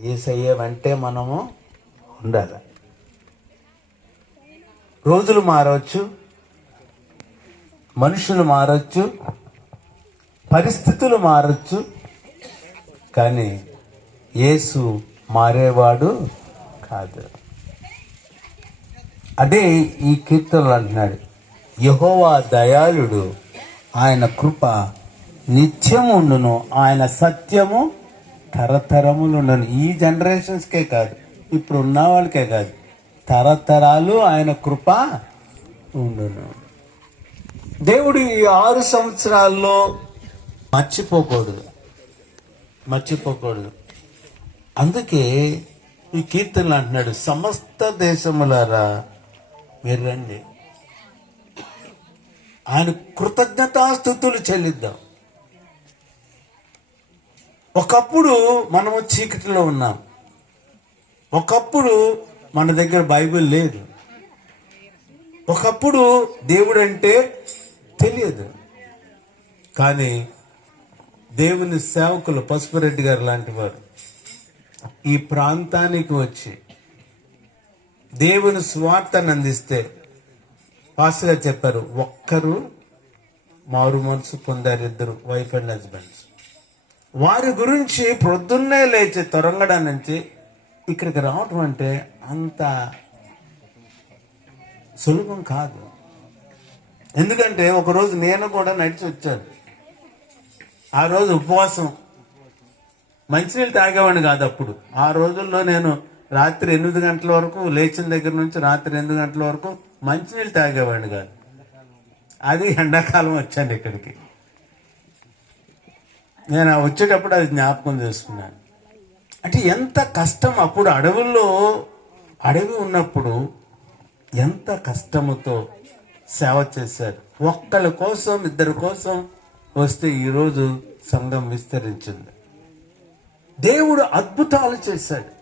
ఏసయ్య వెంటే మనము ఉండాలి. రోజులు మారవచ్చు మనుషులు మారచ్చు పరిస్థితులు మారచ్చు కానీ యేసు మారేవాడు కాదు. అదే ఈ కీర్తనలు అంటున్నాడు యహోవా దయాళుడు ఆయన కృప నిత్యముండును ఆయన సత్యము తరతరములు తరతరములుండును. ఈ జనరేషన్స్కే కాదు ఇప్పుడు ఉన్న వాళ్ళకే కాదు తరతరాలు ఆయన కృప ఉండును. దేవుడు ఈ ఆరు సంవత్సరాల్లో మర్చిపోకూడదు. మర్చిపోకూడదు. అందుకే ఈ కీర్తనలు అంటున్నాడు సమస్త దేశములారా మీరు రండి. ఆయన కృతజ్ఞతాస్థుతులు చెల్లిద్దాం. ఒకప్పుడు మనము చీకటిలో ఉన్నాం. ఒకప్పుడు మన దగ్గర బైబిల్ లేదు. ఒకప్పుడు దేవుడు అంటే తెలియదు. కానీ దేవుని సేవకులు పసుపురెడ్డి గారు లాంటి వారు ఈ ప్రాంతానికి వచ్చి దేవుని స్వార్థను అందిస్తే పాస్గా చెప్పారు ఒక్కరు మారు మనసు పొందారు ఇద్దరు వైఫ్ అండ్ హస్బెండ్స్. వారి గురించి ప్రొద్దున్నే లేచి తొరంగడ నుంచి ఇక్కడికి రావటం అంటే అంత సులభం కాదు. ఎందుకంటే ఒకరోజు నేను కూడా నడిచి వచ్చాను. ఆ రోజు ఉపవాసం. మంచినీళ్ళు తాగేవాడిని కాదు అప్పుడు. ఆ రోజుల్లో నేను రాత్రి ఎనిమిది గంటల వరకు లేచిన దగ్గర నుంచి రాత్రి ఎనిమిది గంటల వరకు మంచినీళ్ళు తాగేవాడిని కాదు. అది ఎండాకాలం వచ్చాను ఇక్కడికి. నేను వచ్చేటప్పుడు అది జ్ఞాపకం చేసుకున్నాను. అంటే ఎంత కష్టం అప్పుడు అడవుల్లో అడవి ఉన్నప్పుడు ఎంత కష్టముతో సేవ చేశారు. ఒక్కళ్ళ కోసం ఇద్దరి కోసం వస్తే ఈరోజు సంఘం విస్తరించింది. దేవుడు అద్భుతాలు చేశాడు.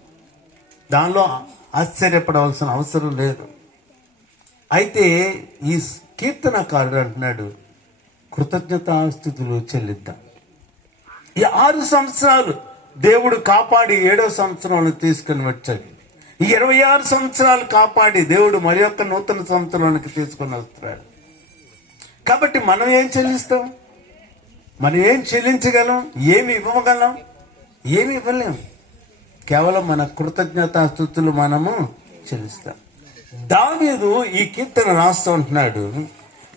దానిలో ఆశ్చర్యపడవలసిన అవసరం లేదు. అయితే ఈ కీర్తనకారుడు అంటున్నాడు కృతజ్ఞతాస్థుతులు చెల్లిద్దాం. ఈ ఆరు సంవత్సరాలు దేవుడు కాపాడి ఏడో సంవత్సరంలో తీసుకుని వచ్చాడు. ఈ ఇరవై ఆరు సంవత్సరాలు కాపాడి దేవుడు మరి యొక్క నూతన సంవత్సరానికి తీసుకుని వస్తున్నాడు. కాబట్టి మనం ఏం చెల్లిస్తాం? మనం ఏం చెల్లించగలం? ఏమి ఇవ్వగలం? ఏమి ఇవ్వలేం. కేవలం మన కృతజ్ఞతాస్థుతులు మనము చెల్లిస్తాం. దావీదు ఈ కీర్తన రాస్తూ ఉంటున్నాడు.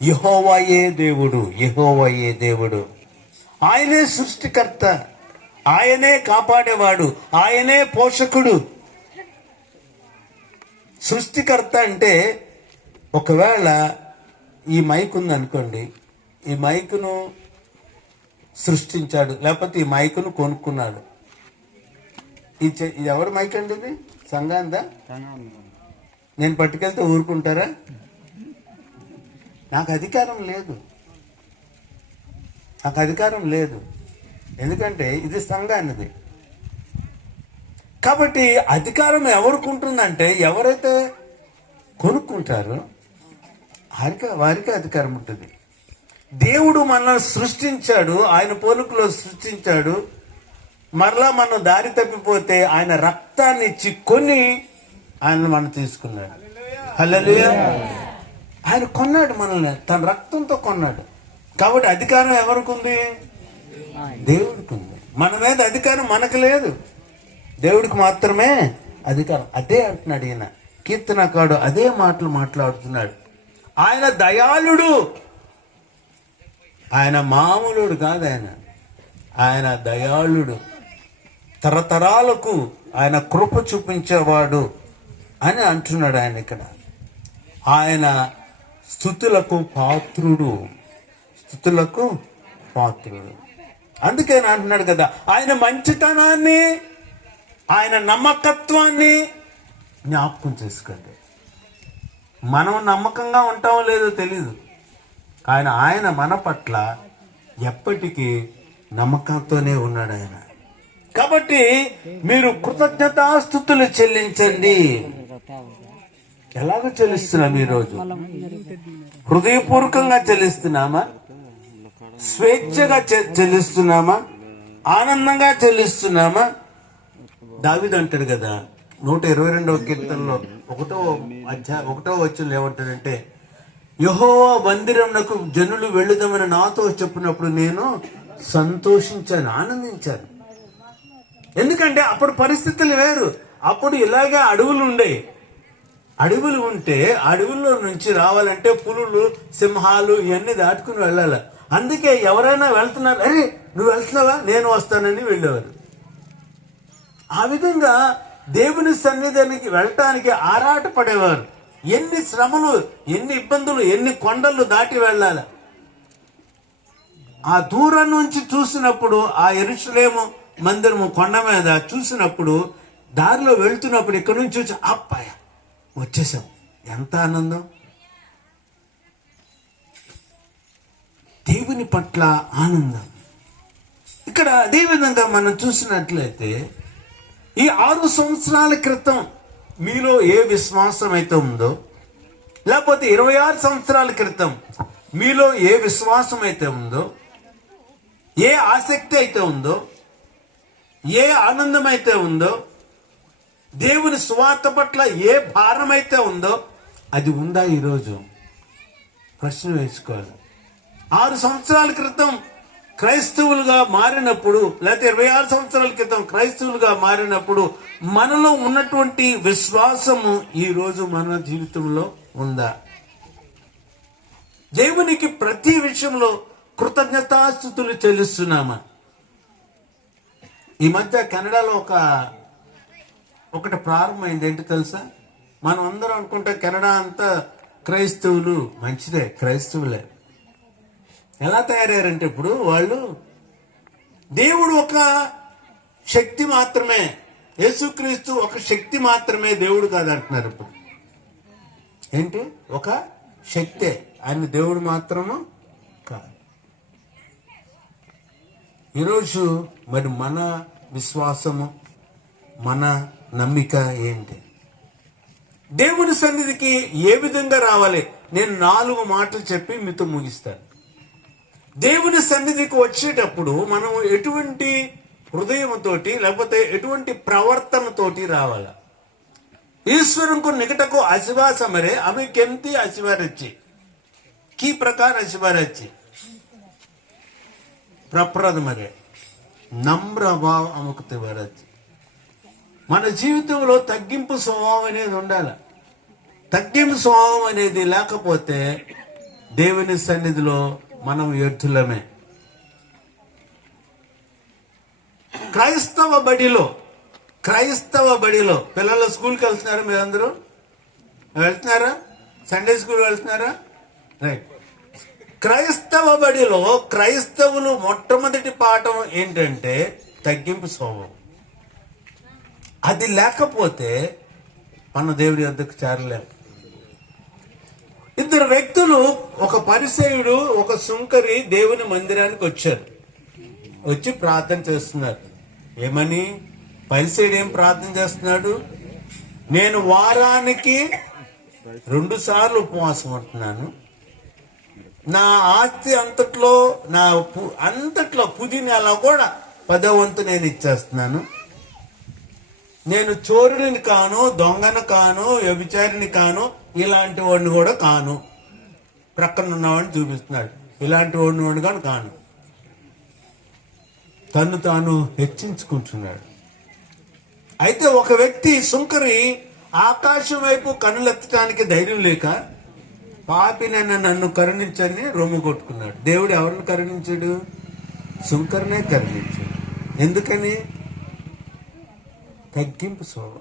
యహోవాయే దేవుడు యహోవాయే దేవుడు. ఆయనే సృష్టికర్త. ఆయనే కాపాడేవాడు. ఆయనే పోషకుడు. సృష్టికర్త అంటే ఒకవేళ ఈ మైక్ ఉంది అనుకోండి ఈ మైకును సృష్టించాడు. లేకపోతే ఈ మైకును కొనుక్కున్నాడు. ఇది చె- ఇది ఎవరు మైక్ అండి ఇది? సంఘాందా నేను పట్టుకెళ్తే ఊరుకుంటారా? నాకు అధికారం లేదు. నాకు అధికారం లేదు. ఎందుకంటే ఇది సంఘానిది. కాబట్టి అధికారం ఎవరికి ఉంటుందంటే ఎవరైతే కొనుక్కుంటారో వారికి వారికి అధికారం ఉంటుంది. దేవుడు మనల్ని సృష్టించాడు ఆయన పోలుకులో సృష్టించాడు. మరలా మనం దారి తప్పిపోతే ఆయన రక్తాన్ని ఇచ్చి కొని ఆయన మనం తీసుకున్నాడు. హల్లెలూయా. ఆయన కొన్నాడు మనల్ని తన రక్తంతో కొన్నాడు. కాబట్టి అధికారం ఎవరికి ఉంది దేవుడికి ఉంది మన మీద అధికారం మనకు లేదు. దేవుడికి మాత్రమే అధికారం. అదే అంటున్నాడు ఈయన. కీర్తనకాడు అదే మాటలు మాట్లాడుతున్నాడు. ఆయన దయాళుడు. ఆయన మామూలుడు కాదు ఆయన. ఆయన దయాళుడు. తరతరాలకు ఆయన కృప చూపించేవాడు అని అంటున్నాడు ఆయన ఇక్కడ. ఆయన స్థుతులకు పాత్రుడు. స్థుతులకు పాత్రుడు. అందుకే అంటున్నాడు కదా ఆయన మంచితనాన్ని ఆయన నమ్మకత్వాన్ని జ్ఞాపకం చేసుకోండి. మనం నమ్మకంగా ఉంటామో లేదో తెలీదు. ఆయన ఆయన మన పట్ల ఎప్పటికీ నమ్మకంతోనే ఉన్నాడు ఆయన. కాబట్టి మీరు కృతజ్ఞతాస్థుతులు చెల్లించండి. ఎలాగో చెల్లిస్తున్నాం ఈరోజు? హృదయపూర్వకంగా చెల్లిస్తున్నామా? స్వేచ్ఛగా చె- చెల్లిస్తున్నామా? ఆనందంగా చెల్లిస్తున్నామా? దావిది అంటాడు కదా నూట ఇరవై రెండవ కీర్తనలో ఒకటో అధ్యా ఒకటో వచ్చిన ఏమంటాడంటే యహోవా మందిరంనకు జనులు వెళ్ళుదామని నాతో చెప్పినప్పుడు నేను సంతోషించాను ఆనందించాను. ఎందుకంటే అప్పుడు పరిస్థితులు వేరు. అప్పుడు ఇలాగే అడవులు ఉండే అడవులు ఉంటే అడవుల్లో నుంచి రావాలంటే పులులు సింహాలు ఇవన్నీ దాటుకుని వెళ్ళాలి. అందుకే ఎవరైనా వెళ్తున్నారు అరే నువ్వు వెళ్తున్నావా? నేను వస్తానని వెళ్ళేవారు. ఆ విధంగా దేవుని సన్నిధానికి వెళ్ళటానికి ఆరాట పడేవారు ఎన్ని శ్రమలు ఎన్ని ఇబ్బందులు ఎన్ని కొండలు దాటి వెళ్ళాలి. ఆ దూరం నుంచి చూసినప్పుడు ఆ ఎరుసలేము మందిరము కొండ మీద చూసినప్పుడు దారిలో వెళ్తున్నప్పుడు ఇక్కడ నుంచి చూసి అప్పాయ వచ్చేసాం. ఎంత ఆనందం. దేవుని పట్ల ఆనందం. ఇక్కడ అదేవిధంగా మనం చూసినట్లయితే ఈ ఆరు సంవత్సరాల క్రితం మీలో ఏ విశ్వాసం అయితే ఉందో లేకపోతే ఇరవై ఆరు సంవత్సరాల క్రితం మీలో ఏ విశ్వాసం అయితే ఉందో ఏ ఆసక్తి అయితే ఉందో ఏ ఆనందం అయితే ఉందో దేవుని స్వార్థ పట్ల ఏ భారం అయితే ఉందో అది ఉందా ఈరోజు? ప్రశ్న వేసుకోవాలి. ఆరు సంవత్సరాల క్రితం క్రైస్తవులుగా మారినప్పుడు లేకపోతే ఇరవై ఆరు సంవత్సరాల క్రితం క్రైస్తవులుగా మారినప్పుడు మనలో ఉన్నటువంటి విశ్వాసము ఈ రోజు మన జీవితంలో ఉందా? దేవునికి ప్రతి విషయంలో కృతజ్ఞతాస్థుతులు చెల్లిస్తున్నామా? ఈ మధ్య కెనడాలో ఒక ఒకటి ప్రారంభమైంది ఏంటి తెలుసా? మనం అందరం అనుకుంటే కెనడా అంతా క్రైస్తవులు మంచిదే క్రైస్తవులే. ఎలా తయారయ్యారంటే ఇప్పుడు వాళ్ళు దేవుడు ఒక శక్తి మాత్రమే యేసుక్రీస్తు ఒక శక్తి మాత్రమే దేవుడు కాదంటున్నారు ఇప్పుడు. ఏంటి? ఒక శక్తే. ఆయన దేవుడు మాత్రము కాదు. ఈరోజు మరి మన విశ్వాసము మన నమ్మిక ఏంటి? దేవుని సన్నిధికి ఏ విధంగా రావాలి? నేను నాలుగు మాటలు చెప్పి మీతో ముగిస్తాను. సన్నిధికి వచ్చేటప్పుడు మనం ఎటువంటి హృదయంతోటి లేకపోతే ఎటువంటి ప్రవర్తనతోటి రావాలి. ఈశ్వరుకు నికటకు అశివాసమరే అవి కెంతి అశివారచ్చి కీ ప్రకార అశివారచ్చి నమ్ర భావం అముకు వరచ్చి మన జీవితంలో తగ్గింపు స్వభావం అనేది ఉండాలి. తగ్గింపు స్వభావం అనేది లేకపోతే దేవుని సన్నిధిలో మనం వ్యర్థులమే. క్రైస్తవ బడిలో క్రైస్తవ బడిలో పిల్లలు స్కూల్కి వెళ్తున్నారా మీరందరూ? వెళ్తున్నారా? సండే స్కూల్ వెళ్తున్నారా? రైట్. క్రైస్తవ బడిలో క్రైస్తవులు మొట్టమొదటి పాఠం ఏంటంటే తగ్గింపు స్వభావం. అది లేకపోతే మన దేవుడి వద్దకు చేరలేము ఇద్దరు వ్యక్తులు ఒక పరిసయుడు ఒక సుంకరి దేవుని మందిరానికి వచ్చారు. వచ్చి ప్రార్థన చేస్తున్నారు. ఏమని? పరిసేయుడు ఏం ప్రార్థన చేస్తున్నాడు? నేను వారానికి రెండు సార్లు ఉపవాసం ఉంటున్నాను. నా ఆస్తి అంతట్లో నా పు- అంతట్లో పుదీనాలో కూడా పదో వంతు నేను ఇచ్చేస్తున్నాను. నేను చోరుని కాను దొంగను కాను వ్యభిచారిని కాను ఇలాంటి వాడిని కూడా కాను. ప్రక్కన ఉన్నవాడిని చూపిస్తున్నాడు. ఇలాంటి వాడిని వాడిని కాను కాను. తను తాను హెచ్చించుకుంటున్నాడు. అయితే ఒక వ్యక్తి సుంకరి ఆకాశం వైపు కనులెత్తడానికి ధైర్యం లేక పాపినైనా నన్ను కరుణించని రొమ్ము కొట్టుకున్నాడు. దేవుడు ఎవరిని కరుణించాడు? సుంకరనే కరుణించాడు. ఎందుకని? తగ్గింపు స్వభావం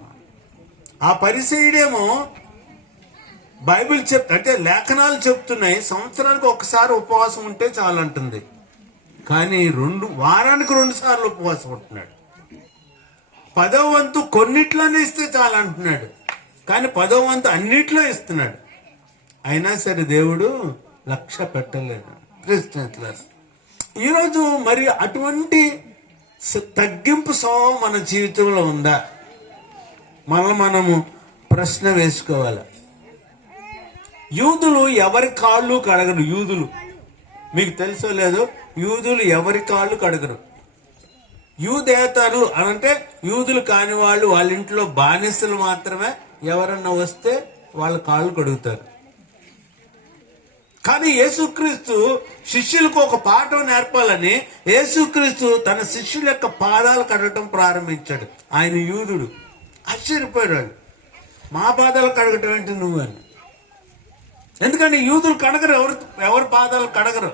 ఆ పరిచయుడేమో బైబిల్ చెప్ అంటే లేఖనాలు చెప్తున్నాయి. సంవత్సరానికి ఒకసారి ఉపవాసం ఉంటే చాలంటుంది. కానీ రెండు వారానికి రెండు సార్లు ఉపవాసం ఉంటున్నాడు. పదో వంతు కొన్నిట్లోనే ఇస్తే చాలంటున్నాడు కానీ పదో వంతు అన్నిట్లో ఇస్తున్నాడు. అయినా సరే దేవుడు లక్ష్య పెట్టలేదు. క్రిస్టియన్స్లారు ఈరోజు మరి అటువంటి తగ్గింపు స్వభావం మన జీవితంలో ఉందా? మనం మనము ప్రశ్న వేసుకోవాలి. యూదులు ఎవరి కాళ్ళు కడగరు? యూదులు. మీకు తెలుసో లేదో యూదులు ఎవరి కాళ్ళు కడగరు. యూదేతరులు అనంటే యూదులు కాని వాళ్ళు వాళ్ళ ఇంట్లో బానిసలు మాత్రమే ఎవరన్నా వస్తే వాళ్ళ కాళ్ళు కడుగుతారు. కానీ యేసుక్రీస్తు శిష్యులకు ఒక పాఠం నేర్పాలని యేసుక్రీస్తు తన శిష్యుల యొక్క పాదాలు కడగటం ప్రారంభించాడు. ఆయన యూదుడు. ఆశ్చర్యపోయాడు మా పాదాలు కడగటం ఏంటి నువ్వు అని. ఎందుకంటే యూదులు కడగరు ఎవరు ఎవరి పాదాలు కడగరు.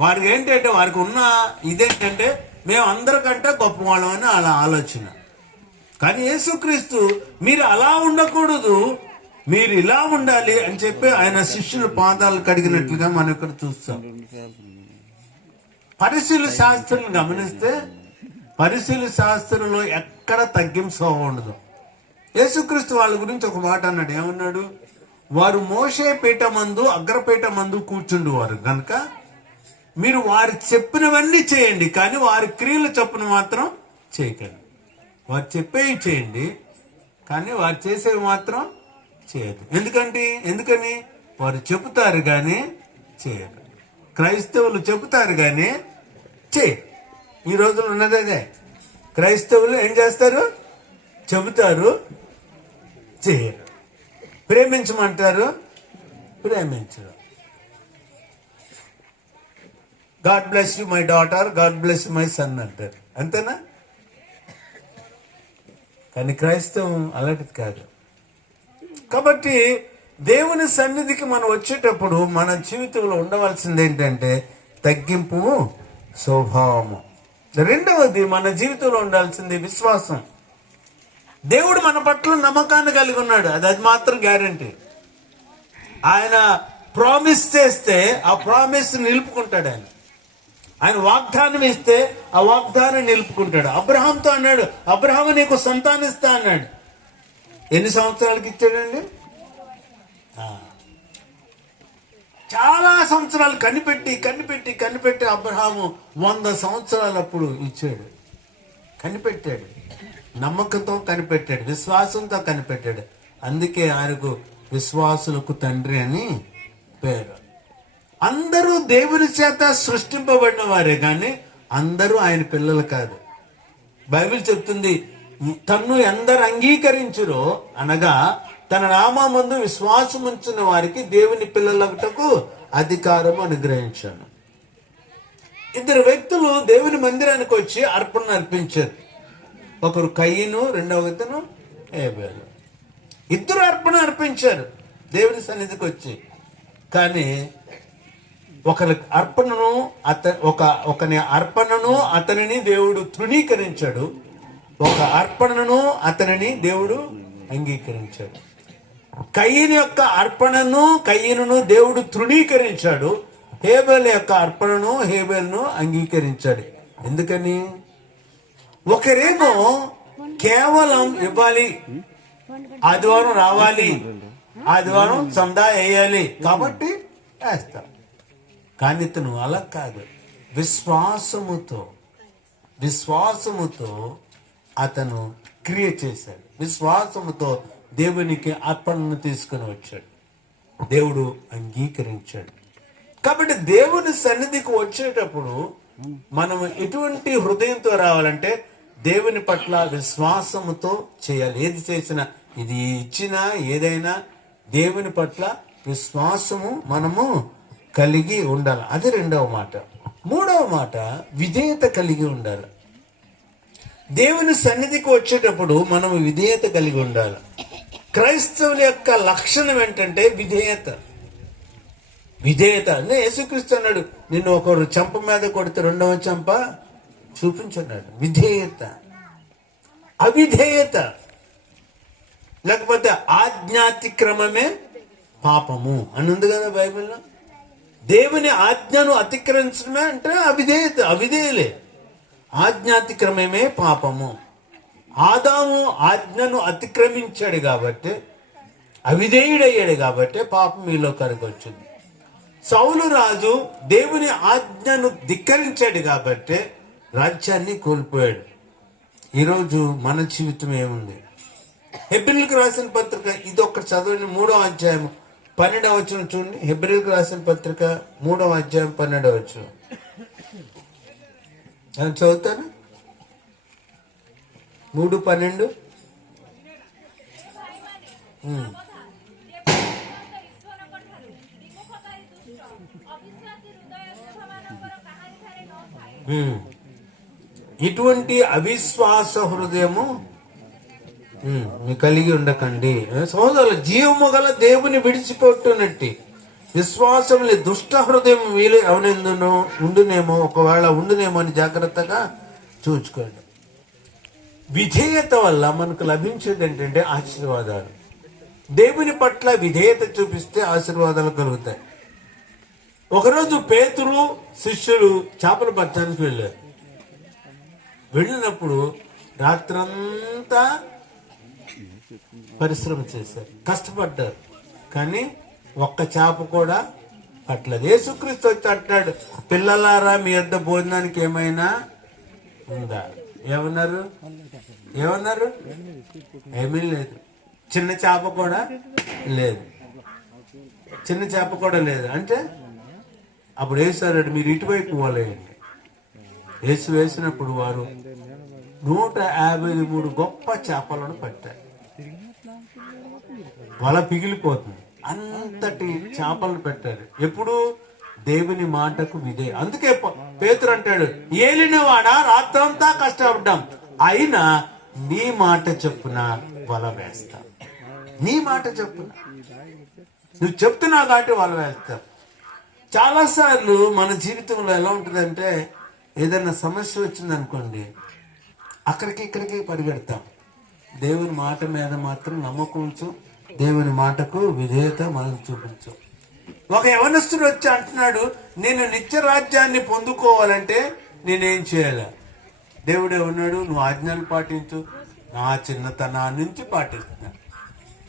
వారికి ఏంటంటే వారికి ఉన్న ఇదేంటంటే మేము అందరికంటే గొప్పవాళ్ళం అని అలా ఆలోచన. కానీ యేసుక్రీస్తు మీరు అలా ఉండకూడదు మీరు ఇలా ఉండాలి అని చెప్పి ఆయన శిష్యుల పాదాలు కడిగినట్లుగా మనం ఇక్కడ చూస్తాం. పరిశీలి శాస్త్రులు గమనిస్తే పరిశీలి శాస్త్రంలో ఎక్కడ తగ్గింపు ఉండదు యేసుక్రీస్తు వాళ్ళ గురించి ఒక మాట అన్నాడు ఏమన్నాడు? వారు మోసే పీఠ మందు అగ్రపీఠ మందు కూర్చుండేవారు. కనుక మీరు వారు చెప్పినవన్నీ చేయండి కానీ వారి క్రియలు చెప్పిన మాత్రం చేయకండి. వారు చెప్పేవి చేయండి కానీ వారు చేసేవి మాత్రం చేయదు ఎందుకంటే ఎందుకని? వారు చెబుతారు కానీ చేయరు. క్రైస్తవులు చెబుతారు కానీ చేయరు ఈ రోజులు ఉన్నది అదే. క్రైస్తవులు ఏం చేస్తారు? చెబుతారు చేయరు. ప్రేమించమంటారు? ప్రేమించరు. God bless you my daughter God bless you my son అంటారు. అంతేనా? కానీ క్రైస్తవం అలాంటిది కాదు. కాబట్టి దేవుని సన్నిధికి మనం వచ్చేటప్పుడు మన జీవితంలో ఉండవలసింది ఏంటంటే తగ్గింపు స్వభావము. రెండవది మన జీవితంలో ఉండాల్సింది విశ్వాసం. దేవుడు మన పట్ల నమ్మకాన్ని కలిగి ఉన్నాడు. అది అది మాత్రం గ్యారంటీ ఆయన ప్రామిస్ చేస్తే ఆ ప్రామిస్ నిలుపుకుంటాడు ఆయన. ఆయన వాగ్దానం ఇస్తే ఆ వాగ్దానం నిలుపుకుంటాడు. అబ్రహాంతో అన్నాడు అబ్రహాం నీకు సంతానిస్తా అన్నాడు. ఎన్ని సంవత్సరాలకి ఇచ్చాడండి? చాలా సంవత్సరాలు కనిపెట్టి కనిపెట్టి కనిపెట్టి అబ్రహాము వంద సంవత్సరాలప్పుడు ఇచ్చాడు. కనిపెట్టాడు. నమ్మకంతో కనిపెట్టాడు విశ్వాసంతో కనిపెట్టాడు. అందుకే ఆయనకు విశ్వాసులకు తండ్రి అని పేరు. అందరూ దేవుని చేత సృష్టింపబడిన వారే కానీ అందరూ ఆయన పిల్లలు కాదు. బైబిల్ చెప్తుంది తన్ను ఎందరు అంగీకరించురో అనగా తన నామందు విశ్వాసం ఉంచిన వారికి దేవుని పిల్లలకు అధికారం అనుగ్రహించాను. ఇద్దరు వ్యక్తులు దేవుని మందిరానికి వచ్చి అర్పణ అర్పించారు. ఒకరు కయ్యను రెండవ వ్యక్తును ఏబేలు. ఇద్దరు అర్పణ అర్పించారు. దేవుని సన్నిధికి వచ్చి. కానీ ఒకరి అర్పణను అత ఒక ఒకని అర్పణను అతనిని దేవుడు తృణీకరించాడు. ఒక అర్పణను అతనిని దేవుడు అంగీకరించాడు. కయ్యని యొక్క అర్పణను కయ్యను దేవుడు తృణీకరించాడు. హేబెల్ యొక్క అర్పణను హేబెల్ను అంగీకరించాడు. ఎందుకని? ఒకరేమో కేవలం ఇవ్వాలి. ఆదివారం రావాలి. ఆదివారం చందా వేయాలి. కాబట్టి వేస్తాం. కానీ ఇతను అలా కాదు. విశ్వాసముతో విశ్వాసముతో అతను క్రియ చేశాడు. విశ్వాసముతో దేవునికి అర్పణను తీసుకుని వచ్చాడు. దేవుడు అంగీకరించాడు. కాబట్టి దేవుని సన్నిధికి వచ్చేటప్పుడు మనం ఎటువంటి హృదయంతో రావాలంటే దేవుని పట్ల విశ్వాసముతో చేయాలి. ఏది చేసినా ఇది ఇచ్చినా ఏదైనా దేవుని పట్ల విశ్వాసము మనము కలిగి ఉండాలి. అది రెండవ మాట. మూడవ మాట విధేయత కలిగి ఉండాలి. దేవుని సన్నిధికి వచ్చేటప్పుడు మనం విధేయత కలిగి ఉండాలి. క్రైస్తవుల యొక్క లక్షణం ఏంటంటే విధేయత. విధేయత. అంటే యేసుక్రీస్తు అన్నాడు నిన్ను ఒకరు చెంప మీద కొడితే రెండవ చెంప చూపించన్నాడు. విధేయత. అవిధేయత. లేకపోతే ఆజ్ఞాతిక్రమమే పాపము అని ఉంది కదా బైబిల్లో. దేవుని ఆజ్ఞను అతిక్రమించడమే అంటే అవిధేయత అవిధేయులే. ఆజ్ఞాతిక్రమమే పాపము. ఆదాము ఆజ్ఞను అతిక్రమించాడు కాబట్టి అవిధేయుడయ్యాడు కాబట్టి పాపం మీలో వచ్చింది. సౌలు రాజు దేవుని ఆజ్ఞను ధిక్కరించాడు కాబట్టి రాజ్యాన్ని కోల్పోయాడు. ఈరోజు మన జీవితం ఏముంది? హెబ్రిల్కి రాసిన పత్రిక ఇది ఒకటి చదవండి మూడవ అధ్యాయం పన్నెండవ వచ్చిన చూడండి. హెబ్రిల్కి రాసిన పత్రిక మూడవ అధ్యాయం పన్నెండవ వచ్చిన చదువుతాను మూడు పన్నెండు? ఉమ్. ఇటువంటి అవిశ్వాస హృదయము కలిగి ఉండకండి. సోదరులు జీవము గల దేవుని విడిచిపెట్టునట్టి విశ్వాసం లే దుష్ట హృదయం వీలు అవనందును ఉండునేమో ఒకవేళ ఉండునేమో అని జాగ్రత్తగా చూచుకోండి. విధేయత వల్ల మనకు లభించేది ఏంటంటే ఆశీర్వాదాలు. దేవుని పట్ల విధేయత చూపిస్తే ఆశీర్వాదాలు కలుగుతాయి. ఒకరోజు పేతురు శిష్యులు చేపలు పట్టడానికి వెళ్ళారు. వెళ్ళినప్పుడు రాత్రంతా పరిశ్రమ చేశారు. కష్టపడ్డారు. కానీ ఒక్క చేప కూడా పట్టలేదు. యేసుక్రీస్తు వచ్చి అంటాడు పిల్లలారా మీ యొద్ద భోజనానికి ఏమైనా ఉందా? ఏమన్నారు? ఏమన్నారు? ఏమీ లేదు. చిన్న చేప కూడా లేదు. చిన్న చేప కూడా లేదు. అంటే అప్పుడు వేసారు మీరు ఇటువైపు పోలేయండి వేసి వేసినప్పుడు వారు నూట యాభై మూడు గొప్ప చేపలను పట్టారు. వల పిగిలిపోతుంది. అంతటి చేపలను పెట్టారు. ఎప్పుడు దేవుని మాటకు విధే అందుకే పేతురు అంటాడు ఏలినవాడా? రాత్రంతా కష్టపడ్డాం. అయినా నీ మాట చెప్పున వల వేస్తాం. నీ మాట చెప్పున. నువ్వు చెప్తున్నావు కాబట్టి వల వేస్తాం. చాలా సార్లు మన జీవితంలో ఎలా ఉంటుందంటే ఏదైనా సమస్య వచ్చిందనుకోండి అక్కడికి ఇక్కడికి పరిగెడతాం. దేవుని మాట మీద మాత్రం నమ్మకం ఉంచు దేవుని మాటకు విధేయత మనం చూపించు. ఒక యవనస్తుడు వచ్చి అంటున్నాడు నేను నిత్య రాజ్యాన్ని పొందుకోవాలంటే నేనేం చేయాలి? దేవుడే ఉన్నాడు నువ్వు ఆజ్ఞలు పాటించు నా చిన్నతనా నుంచి పాటిస్తున్నా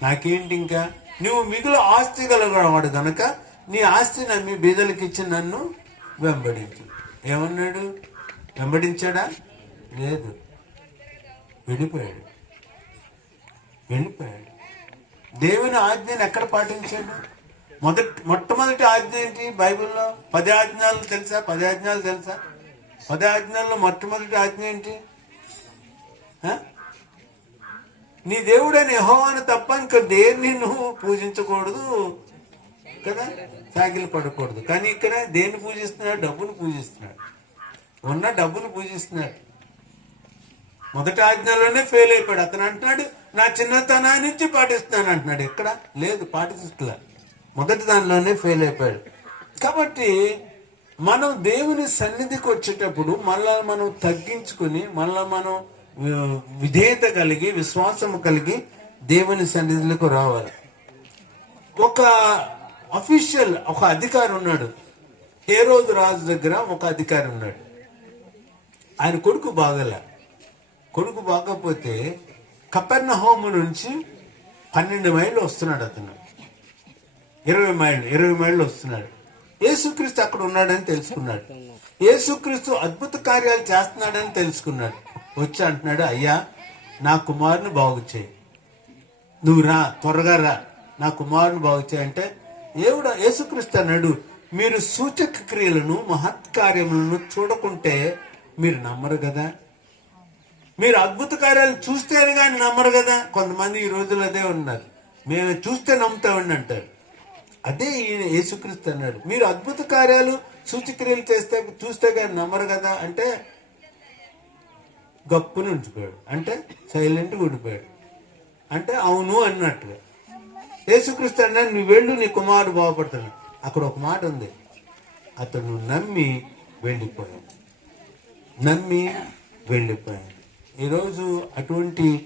నాకేంటి ఇంకా? నువ్వు మిగులు ఆస్తి గలవాడు గనక నీ ఆస్తి నమ్మి బీదలకు ఇచ్చి నన్ను వెంబడించు. ఏమన్నాడు? వెంబడించాడా? లేదు. వెళ్ళిపోయాడు. వెళ్ళిపోయాడు. దేవుని ఆజ్ఞని ఎక్కడ పాటించాడు? మొదటి మొట్టమొదటి ఆజ్ఞ ఏంటి బైబిల్లో? పది ఆజ్ఞలు తెలుసా? పది ఆజ్ఞలు తెలుసా? పది ఆజ్ఞల్లో మొట్టమొదటి ఆజ్ఞ ఏంటి? నీ దేవుడైన యెహోవాను తప్ప ఇంకా దేన్ని నువ్వు పూజించకూడదు. కదా? సాకిలు పడకూడదు. కానీ ఇక్కడ దేన్ని పూజిస్తున్నాడు? డబ్బును పూజిస్తున్నాడు. ఉన్న డబ్బును పూజిస్తున్నాడు. మొదటి ఆజ్ఞలోనే ఫెయిల్ అయిపోయాడు. అతను అంటున్నాడు నా చిన్నతనాన్ని నుంచి పాటిస్తున్నాను అంటున్నాడు. ఎక్కడ? లేదు పాటిస్తున్నా. మొదటి దానిలోనే ఫెయిల్ అయిపోయాడు. కాబట్టి మనం దేవుని సన్నిధికి వచ్చేటప్పుడు మళ్ళా మనం తగ్గించుకుని మళ్ళా మనం విధేయత కలిగి విశ్వాసము కలిగి దేవుని సన్నిధిలోకి రావాలి. ఒక అఫీషియల్ ఒక అధికారి ఉన్నాడు. ఏ రోజు రాజు దగ్గర ఒక అధికారి ఉన్నాడు. ఆయన కొడుకు బాగలే. కొడుకు బాగపోతే కపెర్ణ హోము నుంచి పన్నెండు మైళ్ళు వస్తున్నాడు అతను. ఇరవై మైళ్ళు ఇరవై మైళ్ళు వస్తున్నాడు. యేసుక్రీస్తు అక్కడ ఉన్నాడని తెలుసుకున్నాడు. యేసుక్రీస్తు అద్భుత కార్యాలు చేస్తున్నాడని తెలుసుకున్నాడు. వచ్చి అంటున్నాడు అయ్యా నా కుమారుని బాగు చేయి. నువ్వు రా త్వరగా రా. నా కుమారుని బాగు చేయి. అంటే దేవుడు యేసుక్రీస్తు అన్నాడు మీరు సూచక క్రియలను మహత్కార్యములను చూడకుంటే మీరు నమ్మరు కదా. మీరు అద్భుత కార్యాలు చూస్తేనే కానీ నమ్మరు కదా. కొంతమంది ఈ రోజులు అదే ఉన్నారు. మేము చూస్తే నమ్ముతామని అంటారు. అదే ఈయన యేసుక్రీస్తు అన్నాడు మీరు అద్భుత కార్యాలు సూచక్రియలు చేస్తే చూస్తే కానీ నమ్మరు కదా అంటే గప్పుని ఉంచిపోయాడు. అంటే సైలెంట్గా ఉండిపోయాడు. అంటే అవును అన్నట్టుగా. యేసుక్రీస్తు అన్నాడు నువ్వు వెళ్ళు నీ కుమారుడు బాగుపడుతున్నాడు అక్కడ ఒక మాట ఉంది. అతను నమ్మి వెళ్ళిపోయాడు. నమ్మి వెళ్ళిపోయాడు. ఈరోజు అటువంటి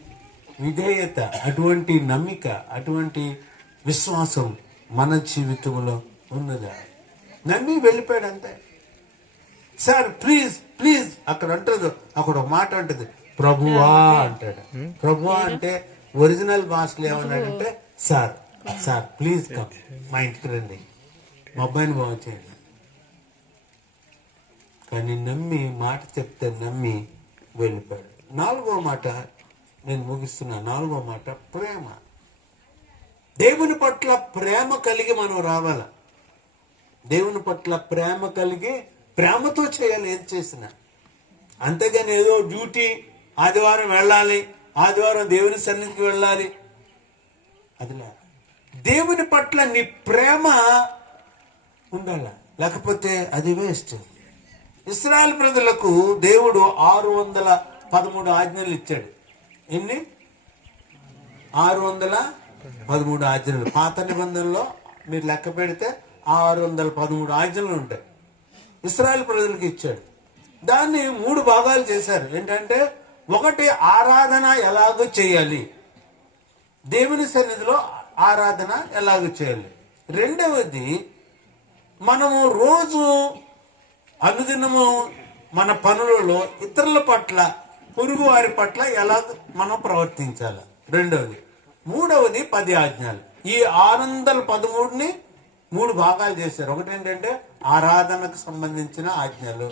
విధేయత అటువంటి నమ్మిక అటువంటి విశ్వాసం మన జీవితంలో ఉన్నదా? నమ్మి వెళ్ళిపోయాడు అంతే. సార్ ప్లీజ్ ప్లీజ్ అక్కడ అంటుంది. అక్కడ ఒక మాట అంటది. ప్రభువా అంటాడు. ప్రభువా అంటే ఒరిజినల్ భాషలో ఏమన్నాడంటే సార్. సార్ ప్లీజ్ కమ్ మా ఇంటికి రండి. మా అబ్బాయిని బాగు చేయండి. కానీ నమ్మి మాట చెప్తే నమ్మి వెళ్ళిపోయాడు. నాలుగో మాట నేను ముగిస్తున్నా. నాలుగో మాట ప్రేమ. దేవుని పట్ల ప్రేమ కలిగి మనం రావాల? దేవుని పట్ల ప్రేమ కలిగి ప్రేమతో చేయాలి ఏది చేసినా. అంతేగాని ఏదో డ్యూటీ ఆదివారం వెళ్ళాలి ఆదివారం దేవుని సన్నిధికి వెళ్ళాలి. అది లే దేవుని పట్ల నీ ప్రేమ ఉండాల. లేకపోతే అది వేస్ట్. ఇస్రాయల్ ప్రజలకు దేవుడు ఆరు వందల పదమూడు ఆజ్ఞలు ఇచ్చాడు. ఎన్ని? ఆరు వందల పదమూడు ఆజ్ఞలు. పాత నిబంధనలో మీరు లెక్క పెడితే ఆరు వందల పదమూడు ఆజ్ఞలు ఉంటాయి. ఇస్రాయల్ ప్రజలకు ఇచ్చాడు. దాన్ని మూడు భాగాలు చేశారు. ఏంటంటే ఒకటి ఆరాధన ఎలాగో చేయాలి. దేవుని సన్నిధిలో ఆరాధన ఎలాగ చేయాలి? రెండవది మనము రోజు అనుదినము మన పనులలో ఇతరుల పట్ల పొరుగు వారి పట్ల ఎలా మనం ప్రవర్తించాలి? రెండవది. మూడవది పది ఆజ్ఞలు. ఈ ఆరు వందల పదమూడుని మూడు భాగాలు చేశారు. ఒకటి ఏంటంటే ఆరాధనకు సంబంధించిన ఆజ్ఞలు.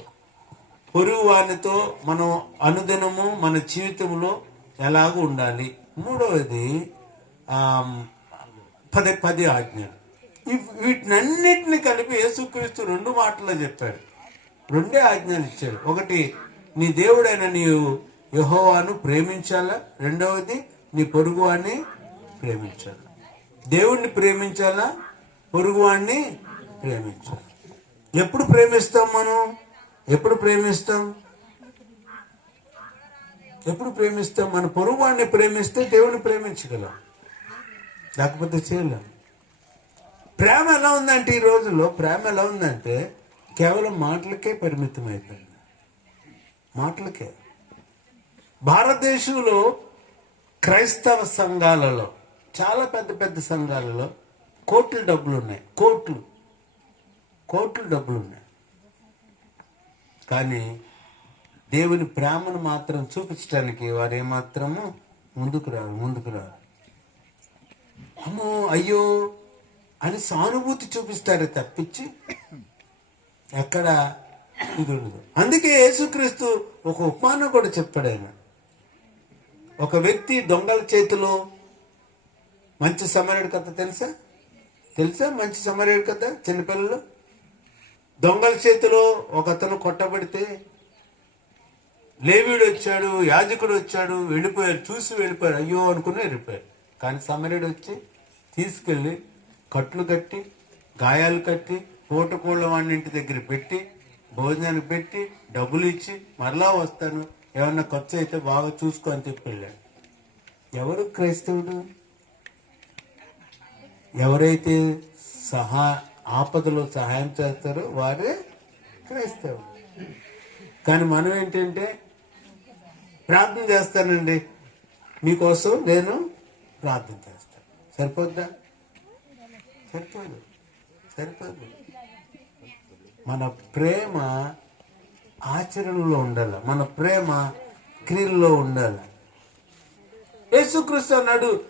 పొరుగు వారితో మనం అనుదినము మన జీవితంలో ఎలాగూ ఉండాలి? మూడవది పదే పది ఆజ్ఞలు వీటినన్నిటిని కలిపి యేసుక్రీస్తు రెండు మాటలు చెప్పాడు. రెండే ఆజ్ఞలు ఇచ్చాడు. ఒకటి నీ దేవుడైన నీవు యహోవాను ప్రేమించాలా? రెండవది నీ పొరుగువాణ్ణి ప్రేమించాలా? దేవుణ్ణి ప్రేమించాలా? పొరుగువాణ్ణి ప్రేమించాలి? ఎప్పుడు ప్రేమిస్తాం మనం? ఎప్పుడు ప్రేమిస్తాం? ఎప్పుడు ప్రేమిస్తాం? మన పొరుగువాడిని ప్రేమిస్తే దేవుని ప్రేమించగలం. లేకపోతే చేయలేం ప్రేమ ఎలా ఉందంటే ఈ రోజుల్లో ప్రేమ ఎలా ఉందంటే కేవలం మాటలకే పరిమితం అయిపోయింది. మాటలకే. భారతదేశంలో క్రైస్తవ సంఘాలలో చాలా పెద్ద పెద్ద సంఘాలలో కోట్లు డబ్బులు ఉన్నాయి కోట్లు. కోట్లు డబ్బులు ఉన్నాయి కానీ దేవుని ప్రేమను మాత్రం చూపించడానికి వారు ఏమాత్రము ముందుకు రారు ముందుకు రారు. అమ్మో అయ్యో అని సానుభూతి చూపిస్తారే తప్పించి ఎక్కడ ఇది ఉండదు అందుకే యేసుక్రీస్తు ఒక ఉపమానం కూడా చెప్పాడు ఆయన. ఒక వ్యక్తి దొంగల చేతిలో మంచి సమరేడు కథ తెలుసా? తెలుసా? మంచి సమరేడు కథ చిన్నపిల్లలు? దొంగల చేతిలో ఒక అతను కొట్టబడితే లేవీడు వచ్చాడు యాజకుడు వచ్చాడు వెళ్ళిపోయారు చూసి వెళ్ళిపోయారు. అయ్యో అనుకుని వెళ్ళిపోయారు. కానీ సమరేడు వచ్చి తీసుకెళ్ళి కట్లు కట్టి గాయాలు కట్టి పూటకోళ్ళ వాడిని ఇంటి దగ్గర పెట్టి భోజనానికి పెట్టి డబ్బులు ఇచ్చి మరలా వస్తాను. ఏమన్నా ఖర్చు అయితే బాగా చూసుకో అని చెప్పి వెళ్ళాడు. ఎవరు క్రైస్తవుడు? ఎవరైతే సహా ఆపదలో సహాయం చేస్తారో వారే క్రైస్తవుడు కానీ మనం ఏంటంటే ప్రార్థన చేస్తానండి. మీకోసం నేను ప్రార్థన సరిపోద్దా? సరిపోదు సరిపోదు. మన ప్రేమ ఆచరణలో ఉండాలి. మన ప్రేమ క్రియల్లో ఉండాలి. యేసుక్రీస్తు అన్నాడు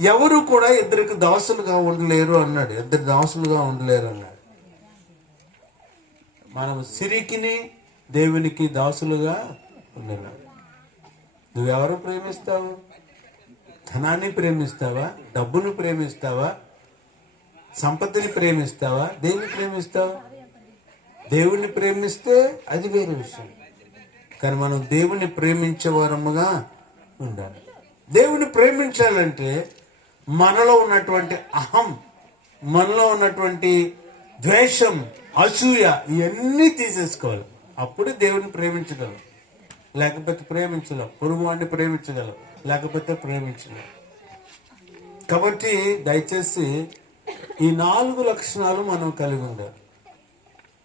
ఎవరు కూడా ఇద్దరికి దాసులుగా ఉండలేరు అన్నాడు. ఇద్దరు దాసులుగా ఉండలేరు అన్నాడు. మనం సిరికిని దేవునికి దాసులుగా ఉండేవాడు నువ్వెవరు ప్రేమిస్తావు? ధనాన్ని ప్రేమిస్తావా? డబ్బును ప్రేమిస్తావా? సంపత్తిని ప్రేమిస్తావా? దేన్ని ప్రేమిస్తావు? దేవుణ్ణి ప్రేమిస్తే అది వేరే విషయం. కానీ మనం దేవుణ్ణి ప్రేమించే వారముగా ఉండాలి. దేవుణ్ణి ప్రేమించాలంటే మనలో ఉన్నటువంటి అహం మనలో ఉన్నటువంటి ద్వేషం అసూయ ఇవన్నీ తీసేసుకోవాలి. అప్పుడు దేవుని ప్రేమించగలం. లేకపోతే ప్రేమించలేం. పొరుగు వాడిని ప్రేమించగలం. లేకపోతే ప్రేమించడం కాబట్టి దయచేసి ఈ నాలుగు లక్షణాలు మనం కలిగి ఉండాలి.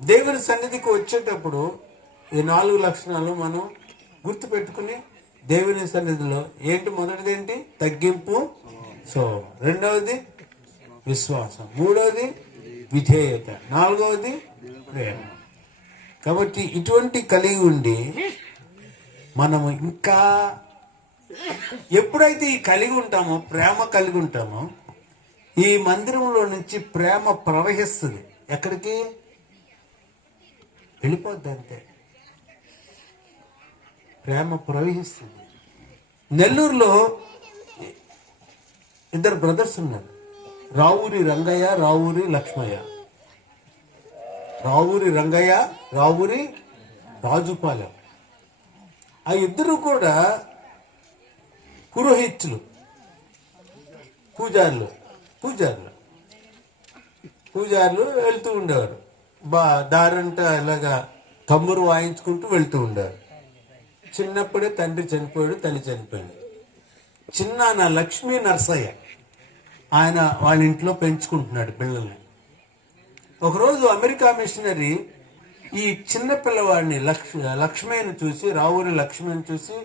దేవుని సన్నిధికి వచ్చేటప్పుడు ఈ నాలుగు లక్షణాలు మనం గుర్తుపెట్టుకుని దేవుని సన్నిధిలో ఏంటి? మొదటిది ఏంటి? తగ్గింపు సో రెండవది విశ్వాసం. మూడవది విధేయత. నాలుగవది ప్రేమ. కాబట్టి ఇటువంటి కలిగి ఉండి మనము ఇంకా ఎప్పుడైతే ఈ కలిగి ఉంటామో ప్రేమ కలిగి ఉంటామో ఈ మందిరంలో నుంచి ప్రేమ ప్రవహిస్తుంది. ఎక్కడికి? వెళ్ళిపోద్ది అంతే. ప్రేమ ప్రవహిస్తుంది. నెల్లూరులో ఇద్దరు బ్రదర్స్ ఉన్నారు. రావూరి రంగయ్య రావూరి లక్ష్మయ్య. రావూరి రంగయ్య రావూరి రాజుపాలెం. ఆ ఇద్దరు కూడా పురోహితులు పూజారులు పూజారులు. పూజారులు వెళ్తూ ఉండేవారు. బా దారంతా ఇలాగా తమ్మురు వాయించుకుంటూ వెళ్తూ ఉండేవారు. చిన్నప్పుడే తండ్రి చనిపోయాడు తల్లి చనిపోయాడు చిన్న నా లక్ష్మీ నర్సయ్య ఆయన వాళ్ళ ఇంట్లో పెంచుకుంటున్నాడు పిల్లల్ని. ఒకరోజు అమెరికా మిషనరీ ఈ చిన్న పిల్లవాడిని లక్ష్మి లక్ష్మయ్యని చూసి రావురి లక్ష్మిని చూసి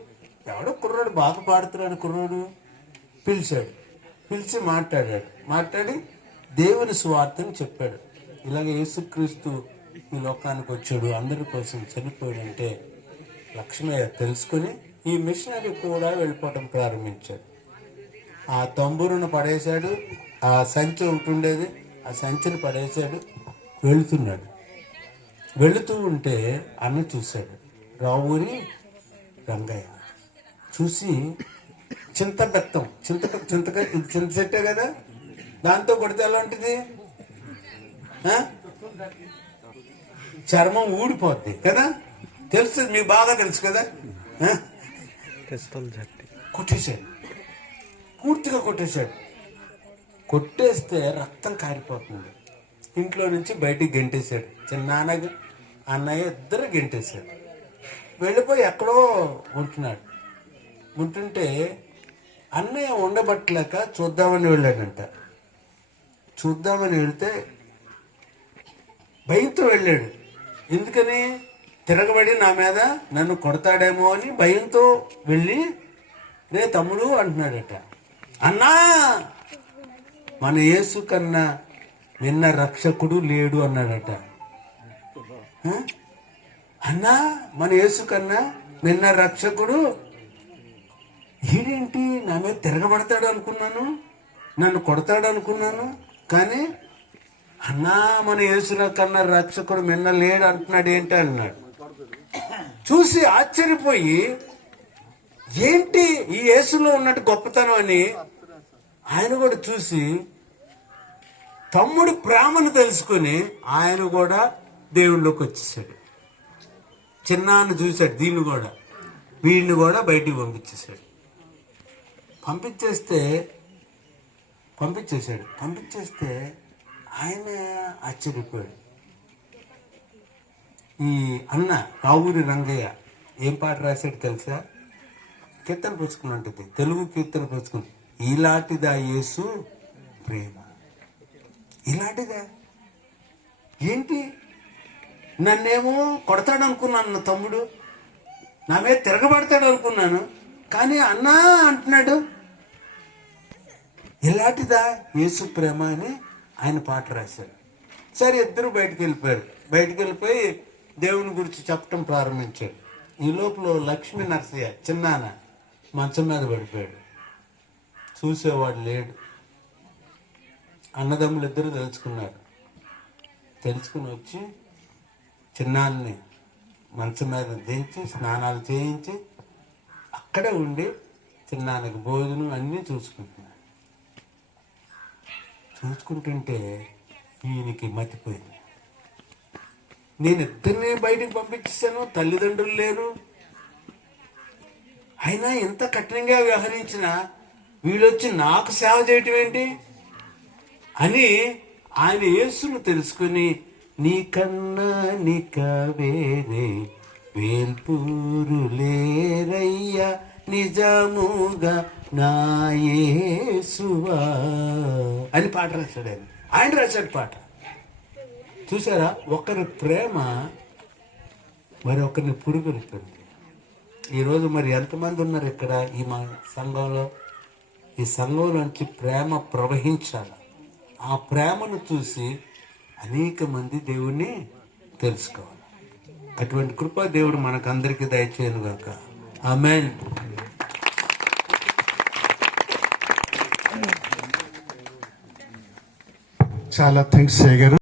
ఎవడో కుర్రాడు బాగా పాడుతున్నాడు కుర్రాడు. పిలిచాడు. పిలిచి మాట్లాడాడు. మాట్లాడి దేవుని సువార్తని చెప్పాడు. ఇలాగ యేసుక్రీస్తు ఈ లోకానికి వచ్చాడు. అందరి కోసం చనిపోయాడంటే లక్ష్మయ్య తెలుసుకొని ఈ మిషనరీ కూడా వెళ్ళిపోవటం ప్రారంభించాడు. ఆ తంబూరును పడేశాడు ఆ సంచి ఒకటి ఉండేది ఆ సంచిని పడేశాడు వెళుతున్నాడు. వెళుతూ ఉంటే అన్న చూశాడు. రావుని రంగయ్య. చూసి చింత బెత్తం చింత చింతకాయ చింత చెట్టే కదా? దాంతో కొడితే ఎలా ఉంటుంది? చర్మం ఊడిపోద్ది కదా? తెలుసు మీకు బాగా తెలుసు కదా? కొట్టేశాడు. పూర్తిగా కొట్టేశాడు. కొట్టేస్తే రక్తం కారిపోతుంది. ఇంట్లో నుంచి బయటికి గెంటేశాడు. చిన్నాన్న అన్నయ్య ఇద్దరు గెంటేశాడు వెళ్ళిపోయి ఎక్కడో ఉంటున్నాడు ఉంటుంటే అన్నయ్య ఉండబట్టలేక చూద్దామని వెళ్ళాడంట. చూద్దామని వెళ్తే భయంతో వెళ్ళాడు. ఎందుకని? తిరగబడి నా మీద నన్ను కొడతాడేమో అని భయంతో వెళ్ళి రే తమ్ముడు అంటున్నాడట. అన్నా మన యేసు కన్నా నిన్న రక్షకుడు లేడు అన్నాడట. అన్నా మన యేసు కన్నా నిన్న రక్షకుడు ఈడేంటి నా మీద తిరగబడతాడు అనుకున్నాను? నన్ను కొడతాడు అనుకున్నాను? కానీ అన్నా మన యేసుల కన్నా రక్షకుడు మిన్న లేడు అంటున్నాడు ఏంటి అన్నాడు. చూసి ఆశ్చర్యపోయి ఏంటి ఈ యేసులో ఉన్నట్టు గొప్పతనం అని ఆయన కూడా చూసి తమ్ముడు ప్రేమను తెలుసుకుని ఆయన కూడా దేవుళ్ళలోకి వచ్చేసాడు. చిన్నాన్ని చూశాడు దీన్ని కూడా వీడిని కూడా బయటికి పంపించేశాడు. పంపించేస్తే పంపించేశాడు. పంపించేస్తే ఆయన ఆశ్చర్యపోయాడు. ఈ అన్న కావూరి రంగయ్య ఏం పాట రాశాడు తెలుసా? కీర్తన పుచ్చుకుని ఉంటుంది తెలుగు కీర్తన పుచ్చుకుని ఇలాంటిదా యేసు ప్రేమ? ఇలాంటిదా? ఏంటి? నన్నేమో కొడతాడు అనుకున్నాను నా తమ్ముడు. నా మీద తిరగబడతాడు అనుకున్నాను కానీ అన్నా అంటున్నాడు ఇలాంటిదా? యేసు ప్రేమ అని ఆయన పాట రాశారు సరే ఇద్దరు బయటకు వెళ్ళిపోయారు బయటికి వెళ్ళిపోయి దేవుని గురించి చెప్పటం ప్రారంభించాడు ఈ లోపల లక్ష్మీ నరసయ్య చిన్నాన మంచం మీద పడిపోయాడు. చూసేవాడు లేడు. అన్నదమ్ములు ఇద్దరు తెలుసుకున్నారు. తెలుసుకుని వచ్చి చిన్నాన్ని మంచం మీద దించి స్నానాలు చేయించి అక్కడే ఉండి చిన్నానికి భోజనం అన్నీ చూసుకుంటున్నాడు చూసుకుంటుంటే ఈయనకి మతిపోయింది నేను ఇద్దరిని బయటికి పంపించేశాను తల్లిదండ్రులు లేరు. అయినా ఎంత కఠినంగా వ్యవహరించిన వీళ్ళొచ్చి నాకు సేవ చేయటం ఏంటి? అని ఆయన యేసును తెలుసుకుని నీకన్నా నీక వేరే వేల్పూరు లేరయ్యా నిజముగా నాయేసువా అని పాట రాశాడు ఆయన. ఆయన రాశాడు పాట. చూసారా ఒకరి ప్రేమ మరి ఒకరిని పురుగొలుపుతుంది ఈరోజు మరి ఎంతమంది ఉన్నారు ఇక్కడ ఈ మా సంఘంలో? ఈ సంఘంలోంచి ప్రేమ ప్రవహించాలి. ఆ ప్రేమను చూసి అనేక మంది దేవుణ్ణి తెలుసుకోవాలి. అటువంటి కృప దేవుడు మనకందరికీ దయచేయను గాక ఆమెన్. చాలా థ్యాంక్స్ గారు.